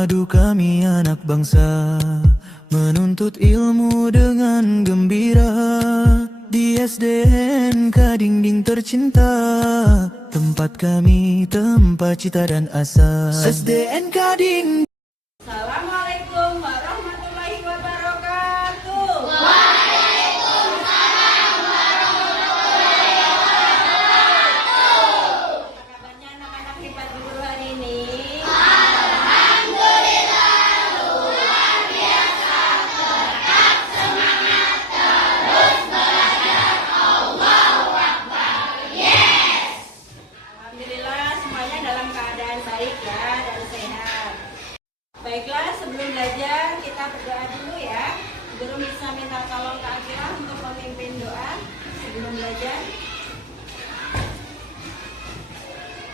Padu kami anak bangsa, menuntut ilmu dengan gembira. Di SDN Kadingding tercinta, tempat kami, tempat cita dan asa. SDN Kadingding. Assalamualaikum warahmatullahi wabarakatuh. Waalaikumsalam warahmatullahi wabarakatuh. Apa kabarnya anak-anak hebat di guru hari ini? Alhamdulillah luar biasa. Tetap semangat terus belajar. Allahu Akbar. Yes. Alhamdulillah semuanya dalam keadaan baik ya dan sehat. Baiklah, sebelum belajar kita berdoa dulu ya. Guru bisa minta tolong ke Akira untuk memimpin doa sebelum belajar.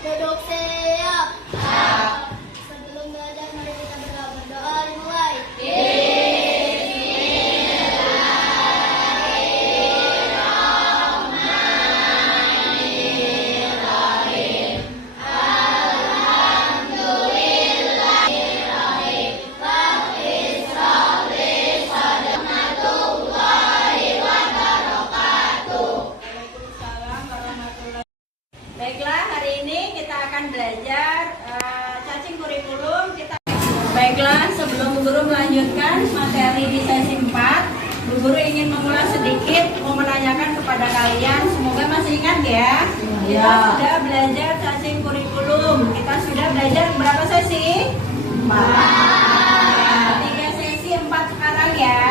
Duduk siap. Sebelum belajar mari kita berdoa dimulai. Waalaikumsalam warahmatullahi. Baiklah, hari ini kita akan belajar cacing kurikulum. Baiklah, sebelum Bu Guru melanjutkan materi di sesi 4, Bu Guru ingin mengulas sedikit, mau menanyakan kepada kalian, semoga masih ingat ya. Kita sudah belajar cacing kurikulum. Kita sudah belajar berapa sesi? 4. 3 sesi, 4 sekarang ya.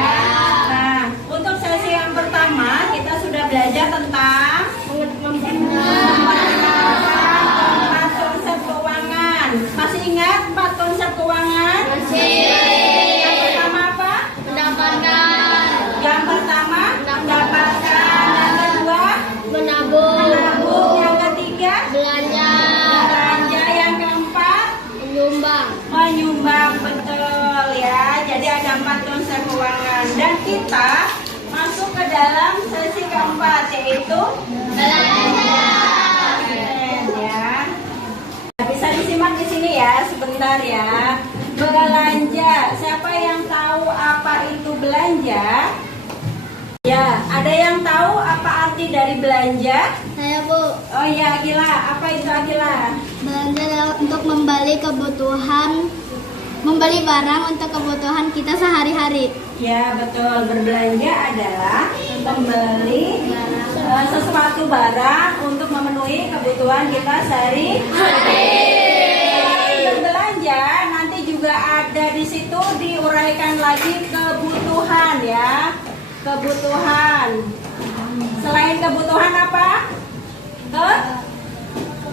Nah, untuk sesi yang pertama kita sudah belajar tentang memperkenalkan 4 konsep keuangan. Masih ingat 4 konsep keuangan? Yang pertama apa? Yang pertama mendapatkan. Yang kedua Menabung. yang ketiga Belanja. yang keempat menyumbang, betul ya. Jadi ada 4 konsep keuangan dan kita masuk ke dalam sesi keempat, yaitu Belanja. keren ya. Bisa disimak di sini ya, sebentar ya. Belanja, siapa yang tahu apa itu belanja? Ya, ada yang tahu apa arti dari belanja? Saya Bu. Oh ya, Agila, apa itu Agila? Belanja adalah untuk membeli barang untuk kebutuhan kita sehari-hari. Ya, betul. Berbelanja adalah membeli sesuatu barang untuk memenuhi kebutuhan kita sehari-hari. Selain berbelanja, nanti juga ada di situ diuraikan lagi kebutuhan ya. Kebutuhan. Selain kebutuhan apa?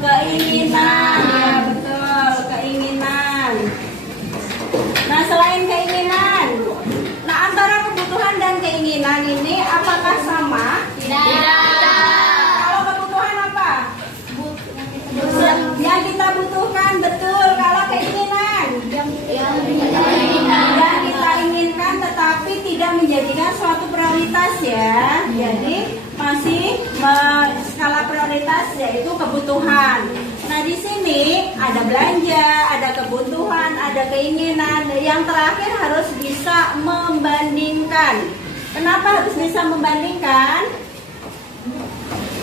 Keinginan. Ya, betul. Keinginan. Nah, selain keinginan, antara kebutuhan dan keinginan ini apakah sama? Kalau kebutuhan apa? Yang kita butuhkan, betul. Kalau keinginan, yang kita inginkan tetapi tidak menjadikan suatu prioritas ya. Jadi masih skala prioritas yaitu kebutuhan. Nah, di sini ada belanja, ada kebutuhan, ada keinginan. Yang terakhir harus bisa membandingkan. Kenapa harus bisa membandingkan?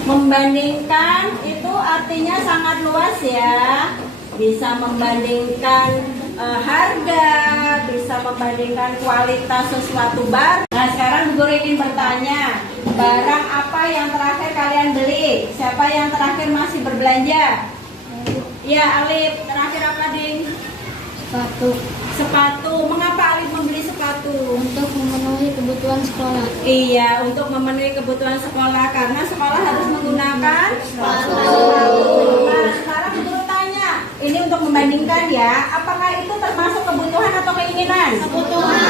Membandingkan itu artinya sangat luas ya. Bisa membandingkan harga, bisa membandingkan kualitas sesuatu barang. Nah, sekarang Bu Guru ingin bertanya, barang apa yang terakhir kalian beli? Siapa yang terakhir masih berbelanja? Ya, Alif, terakhir apa, Ding? Sepatu. Mengapa Alif membeli sepatu? Untuk memenuhi kebutuhan sekolah. Iya, untuk memenuhi kebutuhan sekolah, karena sekolah harus menggunakan sepatu. Nah, sekarang Bu Guru tanya, ini untuk membandingkan ya, apakah itu termasuk kebutuhan atau keinginan? Kebutuhan.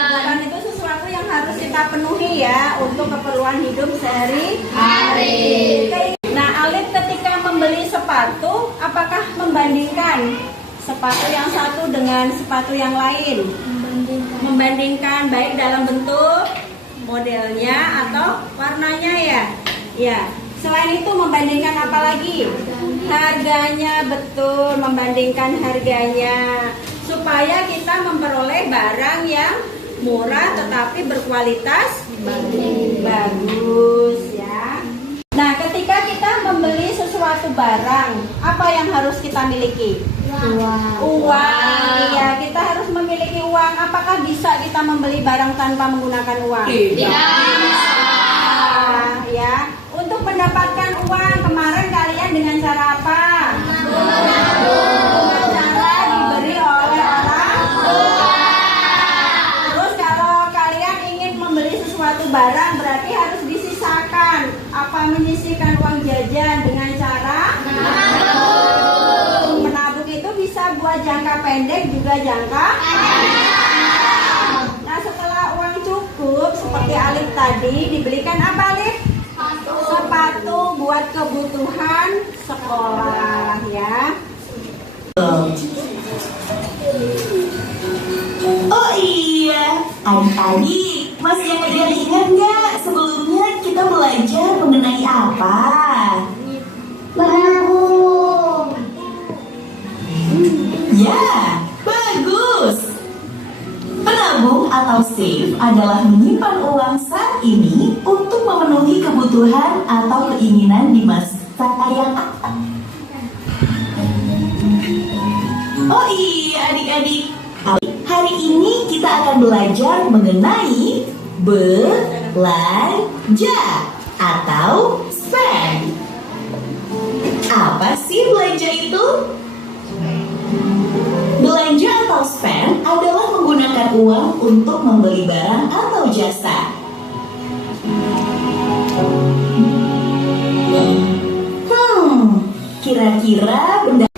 Kebutuhan itu sesuatu yang harus kita penuhi ya untuk keperluan hidup sehari-hari. Nah, Alif ketika membeli sepatu, apakah membandingkan sepatu yang satu dengan sepatu yang lain? Membandingkan baik dalam bentuk modelnya atau warnanya ya. Ya. Selain itu membandingkan apa lagi? Harganya, betul, membandingkan harganya. supaya kita memperoleh barang yang murah tetapi berkualitas bagus ya. Nah, ketika kita membeli sesuatu barang, apa yang harus kita miliki? Uang. Iya, kita harus memiliki uang. Apakah bisa kita membeli barang tanpa menggunakan uang? Ya. Untuk mendapatkan uang kemarin kalian dengan cara apa? Dengan cara diberi oleh orang tua. Terus kalau kalian ingin membeli sesuatu barang berarti harus disisakan. Apa menyisihkan uang jajan dengan cara menabung? Itu bisa buat jangka pendek juga jangka panjang. Nah, setelah uang cukup seperti Alif tadi, dibelikan apa Alif? Sepatu buat kebutuhan sekolah ya. Oh iya, adik-adik, masih ada yang ingat nggak sebelumnya kita belajar mengenai apa? Menabung. Ya, bagus. Menabung atau save adalah menyimpan uang saat ini untuk memenuhi kebutuhan atau keinginan di masa yang akan. Oh iya adik-adik, hari ini kita akan belajar mengenai belanja atau spend. Apa sih belanja itu? Belanja atau spend adalah menggunakan uang untuk membeli barang atau jasa. Kira-kira benda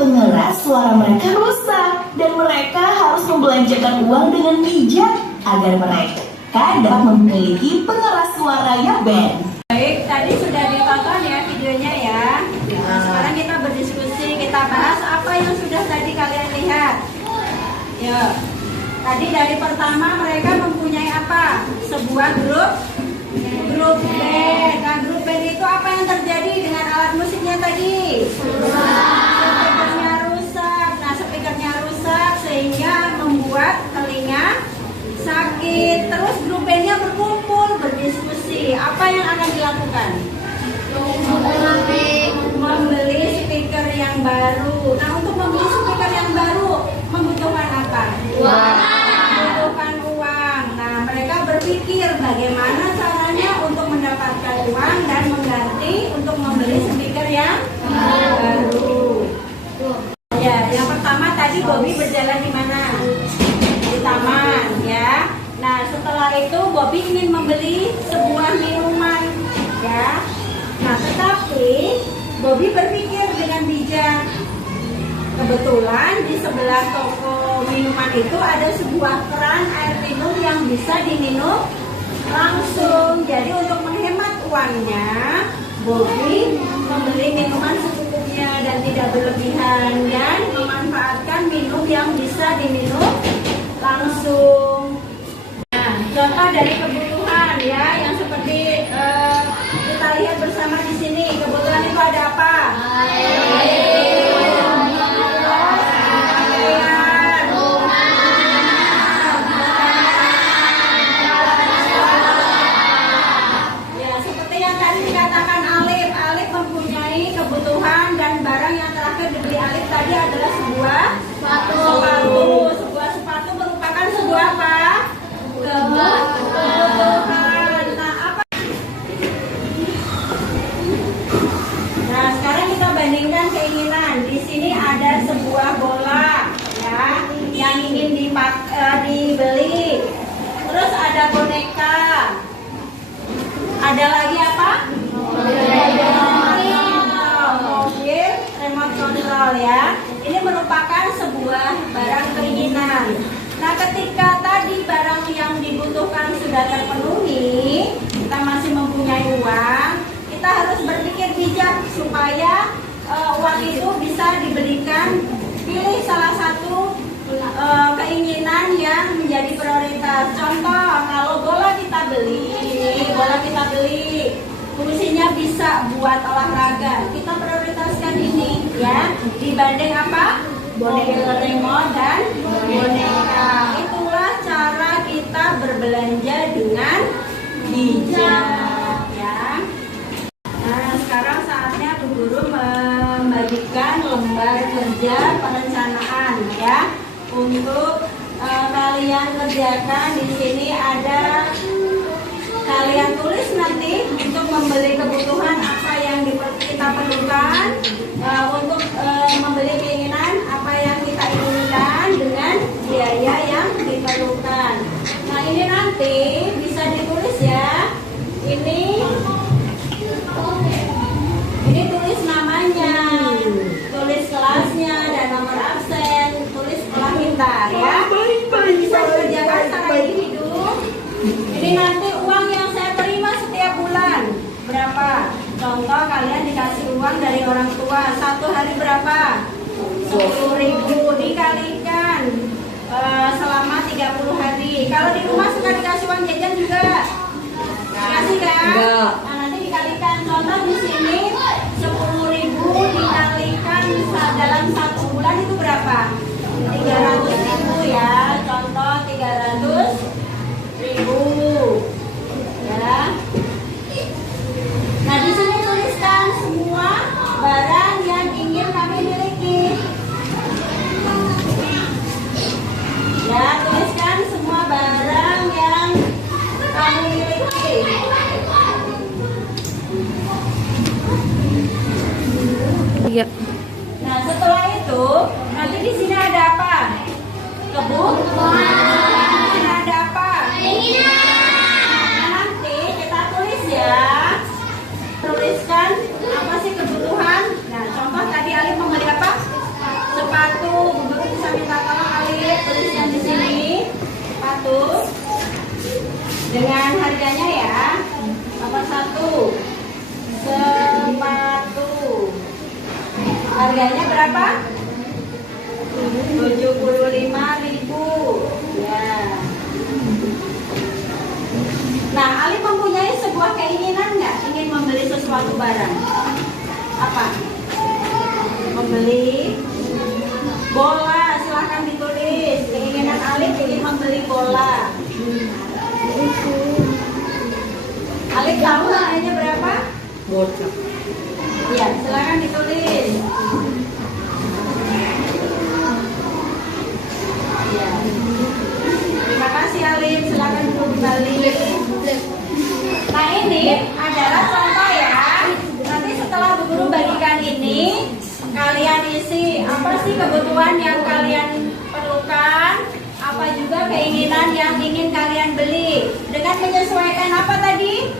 pengeras suara mereka rusak dan mereka harus membelanjakan uang dengan bijak agar mereka dapat memiliki pengeras suara yang band. Baik, tadi sudah ditonton ya videonya ya. Nah, sekarang kita berdiskusi, kita bahas apa yang sudah tadi kalian lihat. Ya, tadi dari pertama mereka mempunyai apa? Sebuah grup band. Nah, grup band itu apa yang terjadi dengan alat musiknya tadi? Speakernya rusak. Nah, speakernya rusak sehingga membuat telinga sakit. Terus grup bandnya berkumpul, berdiskusi. Apa yang akan dilakukan? Membeli speaker yang baru. Nah, untuk membeli speaker yang baru membutuhkan apa? Membutuhkan uang. Nah, mereka berpikir bagaimana caranya untuk mendapatkan uang dan mengganti untuk membeli speaker yang baru. Ya, yang pertama tadi Bobby berjalan di mana? Di taman, ya. Nah, setelah itu Bobby ingin membeli sebuah minuman, ya. Nah, tetapi Bobby berpikir dengan bijak. Kebetulan di sebelah toko minuman itu ada sebuah keran air minum yang bisa diminum langsung. Jadi untuk menghemat uangnya, Bobby membeli minuman secukupnya dan tidak berlebihan dan memanfaatkan minum yang bisa diminum langsung. Nah, contoh dari kebutuhan ya yang seperti kita lihat bersama di sini. Kebutuhan itu ada apa? Ya, seperti yang tadi dikatakan Alif. Alif mempunyai kebutuhan dan barang yang terakhir dibeli Alif tadi adalah sebuah sepatu. Sebuah sepatu merupakan sebuah apa? Kebutuhan. Nah, apa? Nah, sekarang kita bandingkan keinginan. Di sini ada sebuah bola, ya, yang ingin dibeli. Terus ada boneka. Ada lagi apa? menjadi prioritas. Contoh, kalau bola kita beli, fungsinya bisa buat olahraga. Kita prioritaskan ini ya, dibanding apa? Boneka remote dan boneka. Itulah cara kita berbelanja dengan bijak ya. Nah, sekarang saatnya Bu Guru membagikan lembar kerja perencanaan ya. Untuk kalian kerjakan di sini ada kalian tulis nanti untuk membeli kebutuhan apa yang kita perlukan, untuk membeli keinginan apa yang kita inginkan dengan biaya yang diperlukan. Nah ini nanti bisa ditulis ya. Ini tulis namanya, tulis kelasnya dan nomor absen, tulis sekolah kita ya. Bisa dikerjakan secara individu. Ini nanti uang yang saya terima setiap bulan berapa? Contoh kalian dikasih uang dari orang tua satu hari berapa? 10.000 dikalikan selama 30 hari. Kalau di rumah suka dikasih uang jajan juga? Dikasih kan? Enggak. Nah nanti dikalikan. Contoh di sini 10.000 dikalikan dalam satu bulan itu berapa? 300.000 ya. Contoh 300.000 ya. Nah di sini tuliskan semua barang yang ingin kami miliki. Ya, tuliskan semua barang yang kami miliki. Iya. Nah setelah itu nanti di sini ada apa? Kebun. Di sini ada apa? Nah, nanti kita tulis ya. Tuliskan apa sih kebutuhan. Nah contoh tadi Alif membeli apa? Sepatu. Guru bisa minta tolong Alif tuliskan di sini sepatu dengan harganya ya. Nomor 1 sepatu. Harganya berapa? 75.000 ya. Nah, Alif mempunyai sebuah keinginan nggak? Ingin membeli sesuatu barang? Apa? Membeli bola. Silahkan ditulis. Keinginan Alif ingin membeli bola. Alif tahu harganya berapa? Bocah. Iya, silahkan ditulis. Ya. Terima kasih Alif, silakan kembali. Nah ini adalah contoh ya. Nanti setelah Bu Guru bagikan ini, kalian isi apa sih kebutuhan yang kalian perlukan, apa juga keinginan yang ingin kalian beli, dengan menyesuaikan apa tadi?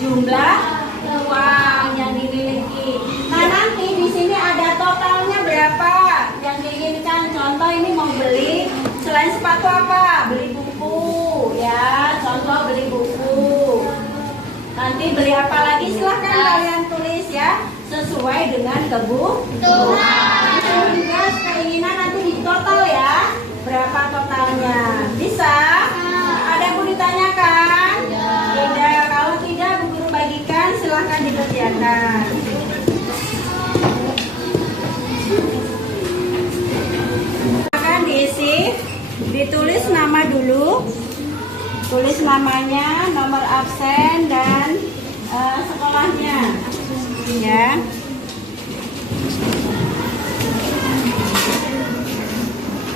Jumlah uang yang dimiliki. Nah nanti di sini ada totalnya berapa yang diinginkan. Contoh ini mau beli selain sepatu apa? Beli buku ya. Contoh beli buku. Nanti beli apa lagi? Silahkan kalian tulis ya, sesuai dengan kebutuhan. Sehingga keinginan nanti di total ya. Berapa totalnya? Bisa? Ada yang mau ditanyakan? Tidak. Kalau tidak, Bu Guru bagikan. Silahkan dikerjakan. Silahkan diisi. Ditulis nama dulu. Tulis namanya, nomor absen, dan sekolahnya. Ya.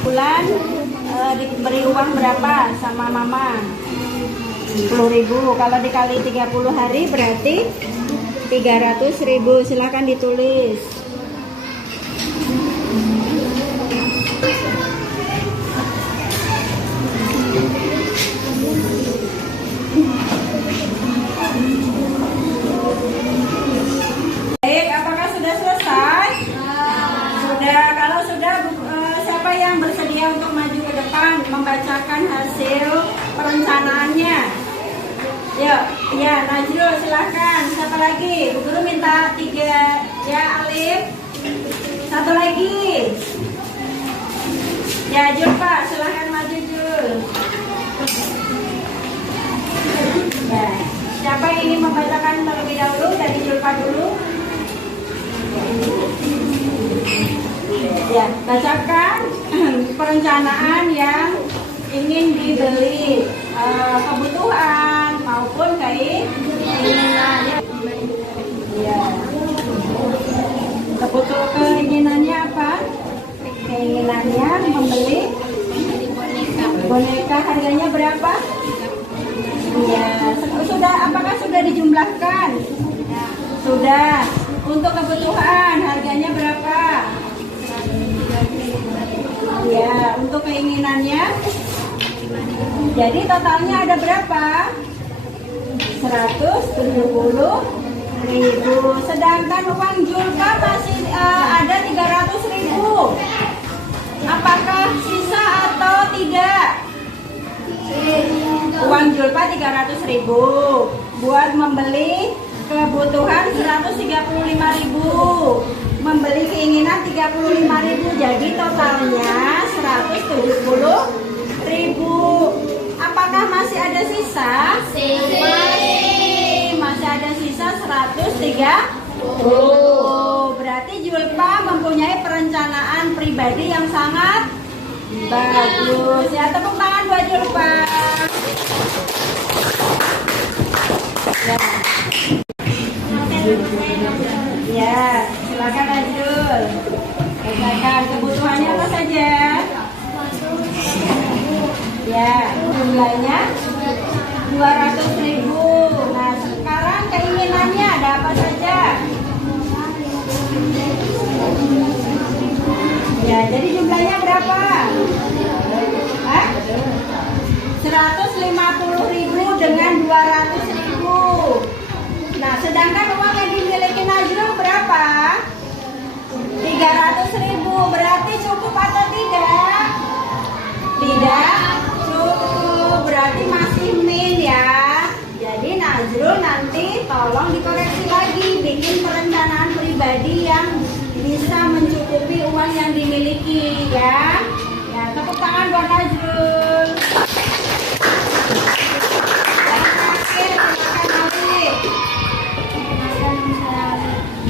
Bulan diberi uang berapa sama mama? 10.000. Kalau dikali 30 hari berarti 300.000. Silakan ditulis. Baik, apakah sudah selesai? Sudah. Kalau sudah, siapa yang bersedia untuk maju ke depan membacakan hasil perencanaannya? Yuk, ya Najrul silahkan. Siapa lagi? Bu Guru minta 3 ya. Alif. 1 lagi. Ya Jul Pak, silahkan maju Jul. Ya, siapa yang ingin membacakan terlebih dahulu dari Julfa dulu? Ya, bacakan perencanaan yang ingin dibeli, kebutuhan maupun keinginan. Ya. Keinginannya apa? Keinginannya membeli boneka, harganya berapa? Ya, sudah, apakah sudah dijumlahkan? Sudah. Untuk kebutuhan harganya berapa? Ya, untuk keinginannya. Jadi totalnya ada berapa? 170.000. Sedangkan uang Julfa masih ada 300.000. Apakah sisa atau tidak? Uang Julfa 300.000 buat membeli kebutuhan 135.000, membeli keinginan 35.000, jadi totalnya 170.000. Apakah masih ada sisa? Masih ada sisa 130. Berarti Julfa mempunyai perencanaan pribadi yang sangat bagus. Ya, tepuk tangan buat Julfa. Ya, silakan lanjut. Bacakan kebutuhannya apa saja? Ya, jumlahnya 200.000. Nah, sekarang keinginannya ada apa saja? Ya, jadi jumlahnya berapa? 150.000 dengan 200.000. Nah, sedangkan uang yang dimiliki Najrul berapa? 300.000. Berarti cukup atau tidak? Tidak cukup. Berarti masih min ya. Jadi Najrul nanti tolong dikoreksi lagi, bikin perencanaan pribadi yang bisa mencukupi uang yang dimiliki ya. Ya, tepuk tangan buat Najrul.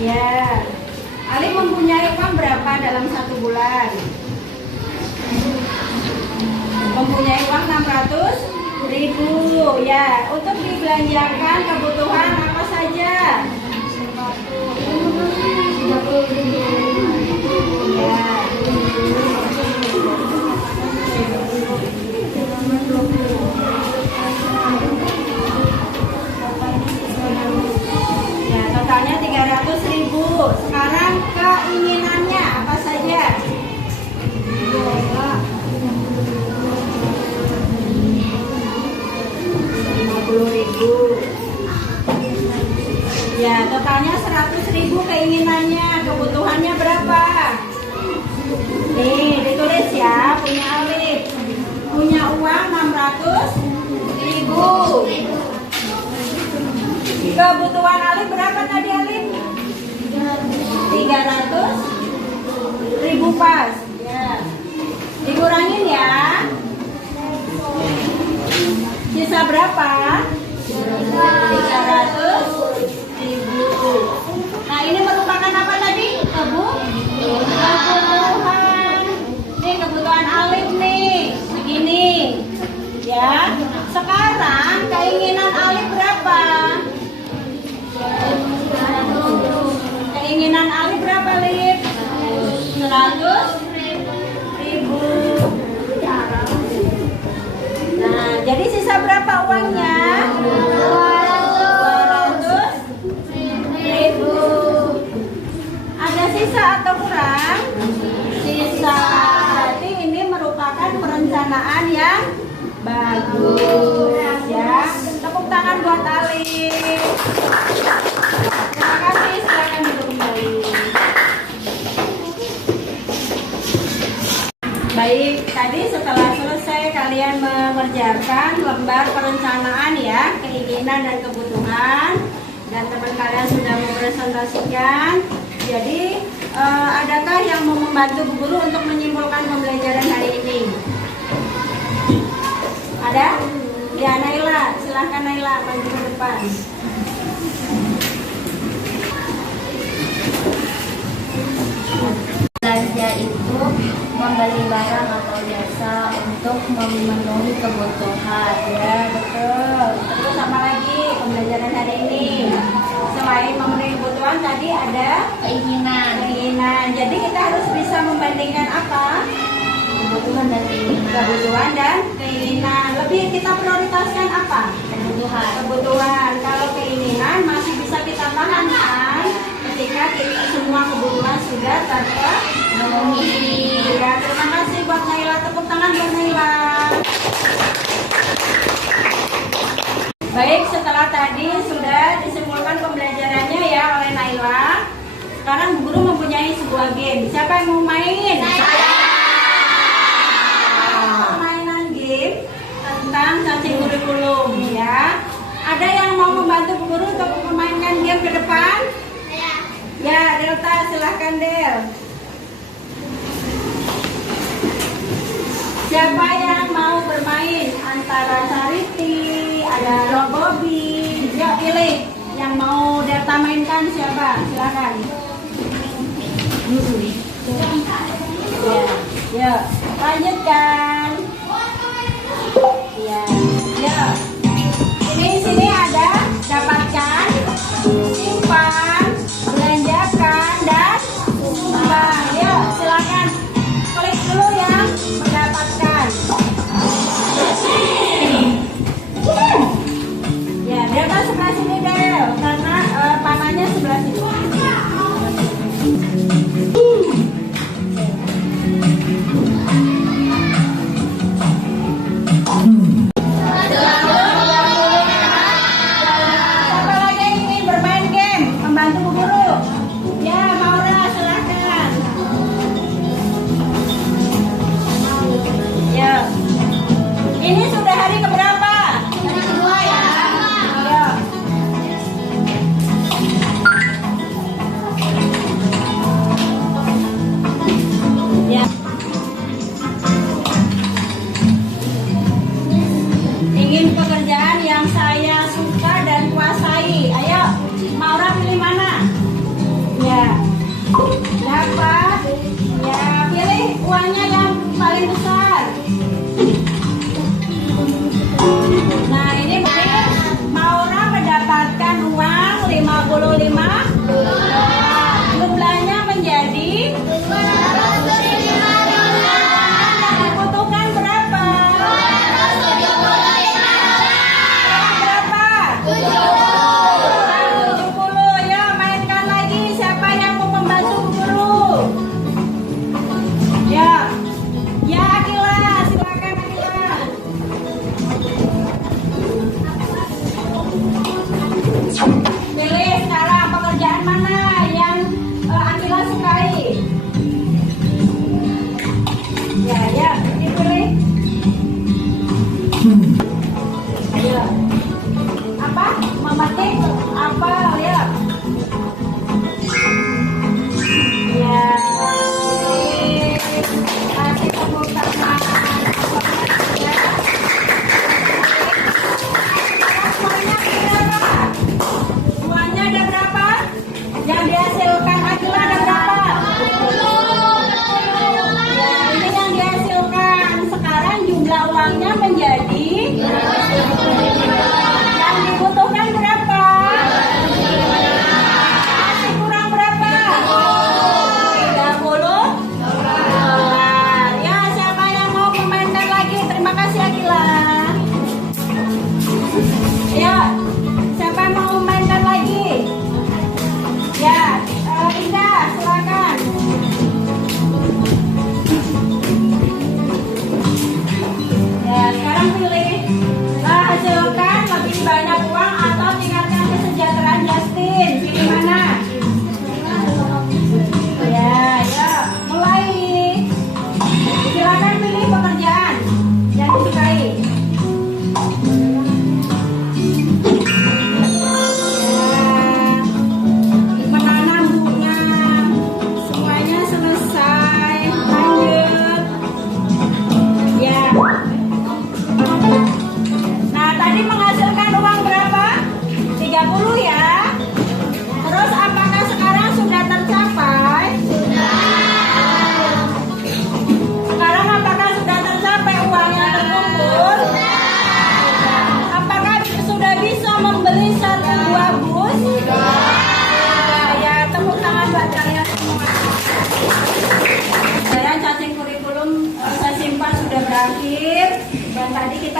Ya, Ali mempunyai uang berapa dalam 1 bulan? Mempunyai uang 600.000 ya. Untuk dibelanjakan kebutuhan apa saja? Ya. Ya, totalnya 300.000. Sekarang keinginannya apa saja? 50.000. Ya, totalnya 100.000 keinginannya. Kebutuhannya berapa? Nih, ditulis ya, punya Alif. Punya uang 600.000. Kebutuhan Alif berapa tadi Alif? 300.000 pas. Ya. Dikurangin ya. Sisa berapa? 300.000. Nah, ini merupakan apa tadi? Kebutuhan. Nih kebutuhan Alif nih, segini. Ya. Sekarang keinginan Alif berapa? Keinginan Alif berapa, Alif? 100.000. Nah, jadi sisa berapa uangnya? 200.000. Ada sisa atau kurang? Sisa. Berarti ini merupakan perencanaan yang bagus ya. Tepuk tangan buat Alif. Terima kasih, silakan duduk kembali. Baik, tadi setelah selesai kalian mengerjakan lembar perencanaan ya, keinginan dan kebutuhan, dan teman kalian sudah mempresentasikan. Jadi, adakah yang mau membantu Bu Guru untuk menyimpulkan pembelajaran hari ini? Ada? Ya, Naila, silahkan Naila maju ke depan. Belanja itu membeli barang atau jasa untuk memenuhi kebutuhan. Ya, betul. Terus apa lagi pembelajaran hari ini? Selain memenuhi kebutuhan, tadi ada Keinginan, keinginan. Jadi kita harus bisa membandingkan apa? kebutuhan dan keinginan. Kebutuhan dan keinginan. Lebih kita prioritaskan apa? Kebutuhan. Kebutuhan. Kalau keinginan masih bisa kita tahan kan? Ketika kita semua kebutuhan sudah terpenuhi. Ya, terima kasih buat Naila. Tepuk tangan buat Naila. Baik, setelah tadi sudah disimpulkan pembelajarannya ya oleh Naila. Sekarang Bu Guru mempunyai sebuah game. Siapa yang mau main? Permainan game tentang cacing kurikulum ya. Ada yang mau membantu Bu Guru untuk memainkan game ke depan? Ya, Delta silahkan Del. Siapa yang mau bermain antara Sariti, ada Robobi, yuk pilih yang mau Delta mainkan siapa? Silakan. Ya, lanjutkan. Ya, ya. Sini ada dapatkan, simpan, belanjakan dan sumbang. Yuk, silakan klik dulu yang mendapatkan. Ya, Delta sebelah sini Del, karena panahnya sebelah sini. Siapa lagi yang ingin bermain game? Membantu Bu Guru? Ya, Maura silakan. Ya. Ini sudah hari keberapa? Hari kedua ya. Ya. Ya. Ingin pekerjaan yang saya suka dan kuasai. Ayo, Maura pilih mana? Ya. Dapat. Ya, pilih uangnya yang paling besar. Nah, ini Maura mendapatkan uang 55. Jumlahnya menjadi dibutuhkan berapa? Berapa? 70. Ya, mainkan lagi. Siapa yang mau membantu guru? Ya. Ya,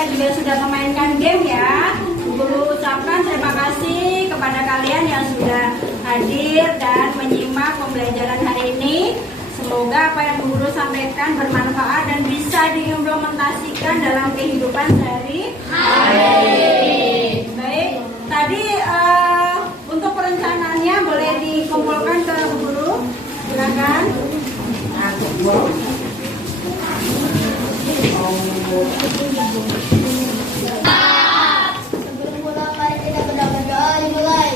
kita juga sudah memainkan game ya. Guru ucapkan terima kasih kepada kalian yang sudah hadir dan menyimak pembelajaran hari ini. Semoga apa yang guru sampaikan bermanfaat dan bisa diimplementasikan dalam kehidupan sehari-hari. Baik, tadi untuk perencanaannya boleh dikumpulkan ke guru. Silakan. Sebelum pulang mari kita berdoa dimulai.